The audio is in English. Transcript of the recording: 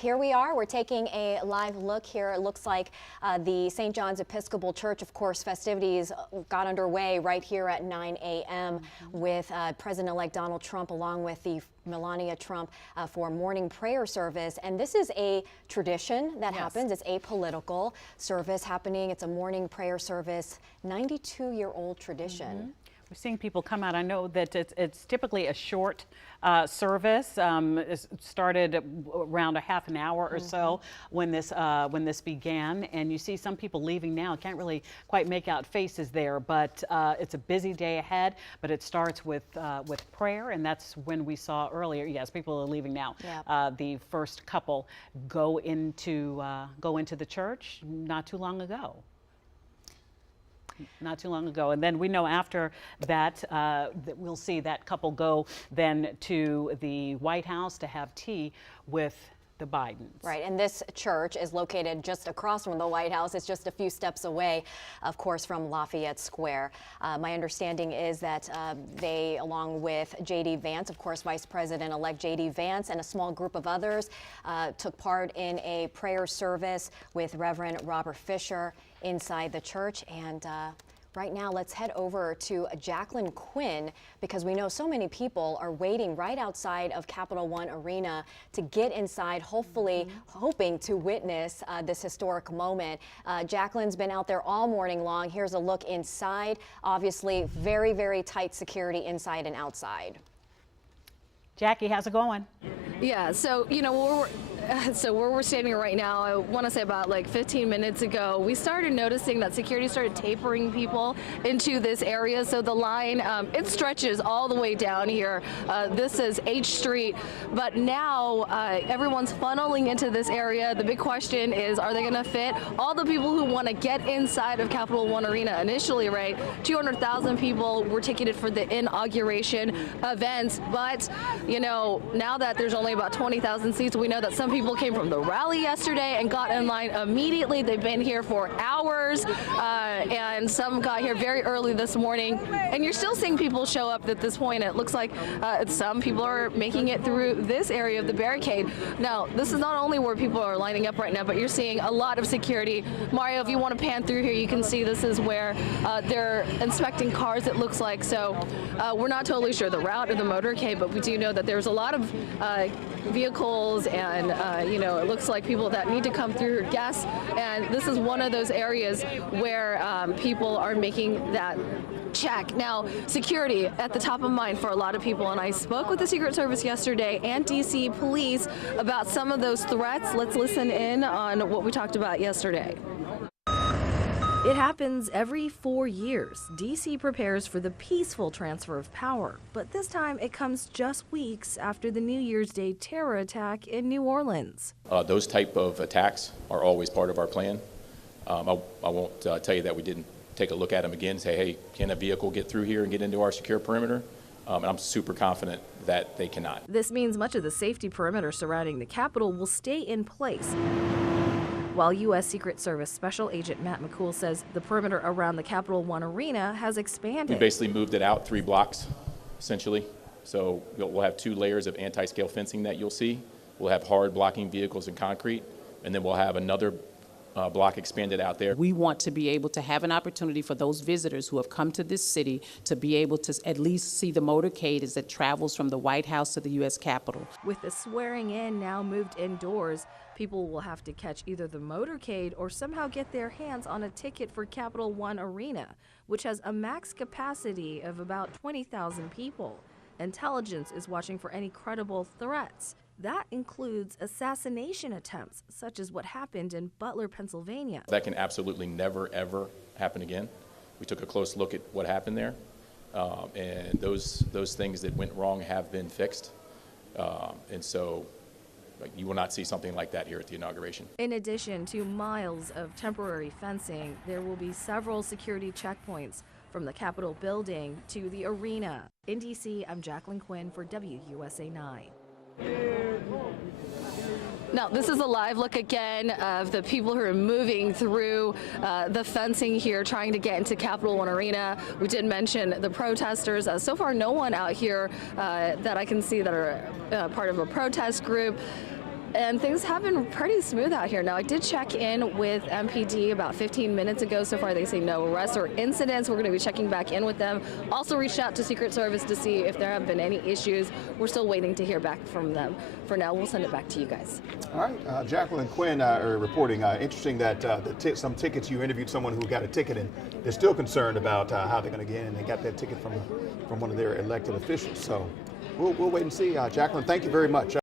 Here we are. We're taking a live look here. It looks like the St. John's Episcopal Church, of course, festivities got underway right here at 9 a.m. with President-elect Donald Trump along with the Melania Trump for morning prayer service. And this is a tradition that happens. It's apolitical service happening. It's a morning prayer service, 92-year-old tradition. We're seeing people come out. I know that it's typically a short service. It started around a half an hour or so when this began, and you see some people leaving now. Can't really quite make out faces there, but it's a busy day ahead. But it starts with prayer, and that's when we saw earlier. Yes, people are leaving now. Yep. The first couple go into the church not too long ago. And then we know after that that we'll see that couple go then to the White House to have tea with the Bidens. Right, and this church is located just across from the White House. It's just a few steps away, of course, from Lafayette Square. My understanding is that they, along with J.D. Vance, of course, Vice President-elect J.D. Vance, and a small group of others, took part in a prayer service with Reverend Robert Fisher inside the church. And right now, let's head over to Jacqueline Quinn, because we know so many people are waiting right outside of Capital One Arena to get inside, hopefully hoping to witness this historic moment. Jacqueline's been out there all morning long. Here's a look inside. Obviously, very, very tight security inside and outside. Jackie, how's it going? Yeah, so, you know, where we're standing right now, I want to say about like 15 minutes ago, we started noticing that security started tapering people into this area. So the line, it stretches all the way down here. This is H Street, but now everyone's funneling into this area. The big question is, are they going to fit all the people who want to get inside of Capital One Arena? Initially, right, 200,000 people were ticketed for the inauguration events, but, you know, now that there's only about 20,000 seats, we know that some people came from the rally yesterday and got in line immediately. They've been here for hours, and some got here very early this morning. And you're still seeing people show up at this point. It looks like some people are making it through this area of the barricade. Now, this is not only where people are lining up right now, but you're seeing a lot of security. Mario, if you want to pan through here, you can see this is where they're inspecting cars, it looks like. So we're not totally sure the route of the motorcade, but we do know that there's a lot of vehicles and you know, it looks like people that need to come through, guests, and this is one of those areas where people are making that check. Now, security at the top of mind for a lot of people, and I spoke with the Secret Service yesterday and DC police about some of those threats. Let's listen in on what we talked about yesterday. It happens every 4 years. D.C. prepares for the peaceful transfer of power, but this time it comes just weeks after the New Year's Day terror attack in New Orleans. Those type of attacks are always part of our plan. I won't tell you that we didn't take a look at them again and say, hey, can a vehicle get through here and get into our secure perimeter? And I'm super confident that they cannot. This means much of the safety perimeter surrounding the Capitol will stay in place, while U.S. Secret Service Special Agent Matt McCool says the perimeter around the Capital One Arena has expanded. We basically moved it out 3 blocks, essentially. So we'll have 2 layers of anti-scale fencing that you'll see. We'll have hard blocking vehicles and concrete, and then we'll have another block expanded out there. We want to be able to have an opportunity for those visitors who have come to this city to be able to at least see the motorcade as it travels from the White House to the U.S. Capitol. With the swearing in now moved indoors, people will have to catch either the motorcade or somehow get their hands on a ticket for Capital One Arena, which has a max capacity of about 20,000 people. Intelligence is watching for any credible threats. That includes assassination attempts, such as what happened in Butler, Pennsylvania. That can absolutely never, ever happen again. We took a close look at what happened there, and those things that went wrong have been fixed. And so you will not see something like that here at the inauguration. In addition to miles of temporary fencing, there will be several security checkpoints from the Capitol building to the arena. In D.C., I'm Jacqueline Quinn for WUSA 9. Now, this is a live look again of the people who are moving through the fencing here, trying to get into Capital One Arena. We did mention the protesters. So far, no one out here that I can see that are part of a protest group. and things have been pretty smooth out here. Now, I did check in with MPD about 15 minutes ago. So far, they say no arrests or incidents. We're going to be checking back in with them. Also reached out to Secret Service to see if there have been any issues. We're still waiting to hear back from them. For now, we'll send it back to you guys. All right, Jacqueline Quinn are reporting. Interesting that some tickets, you interviewed someone who got a ticket, and they're still concerned about how they're going to get in, and they got that ticket from one of their elected officials. So we'll wait and see. Jacqueline, thank you very much.